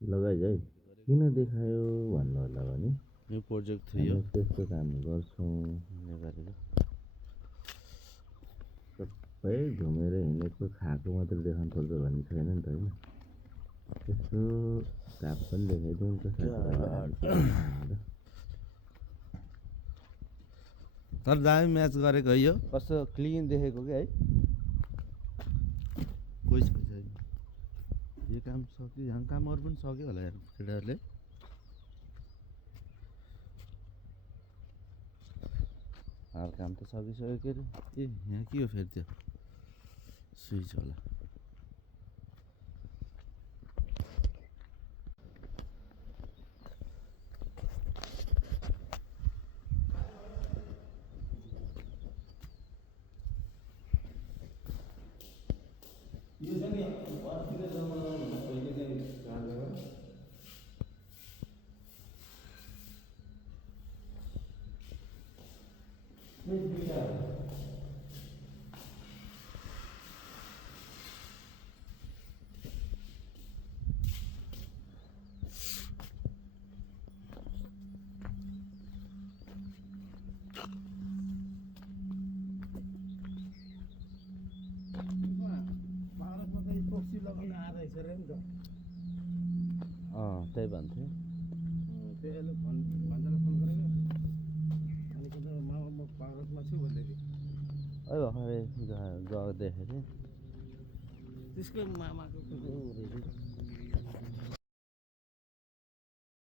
लगाइज है किन देखायो भन्नु होला भने यो प्रोजेक्ट थियो हामी त्यस्तो काम गर्छौँ गरेर सबै घुमेर हिँडेको खाएको मात्रै देखाउनु पर्छ भन्ने छैन नि त होइन त्यस्तो काप पनि देखाइदिउँ नि त साथीभाइलाई तर दामी म्याच गरेको है यो कस्तो क्लिन देखेको क्या है कोही छैन यो काम सक्यो यहाँ काम अरू पनि सक्यो होला यार केटाहरूले हाल काम त सकिसक्यो के अरे ए यहाँ के हो फेरि त्यो स्विच होला यो चाहिँ अर्तिर जमानाभन्दा पहिले चाहिँ कहाँ गयो त्यही भन्थ्यो त्यसले भन्दालाई फोन गरेको अनि कता मामा म पारसमा छु भन्दै है भर्खरै देखेको थिएँ त्यसको मामाको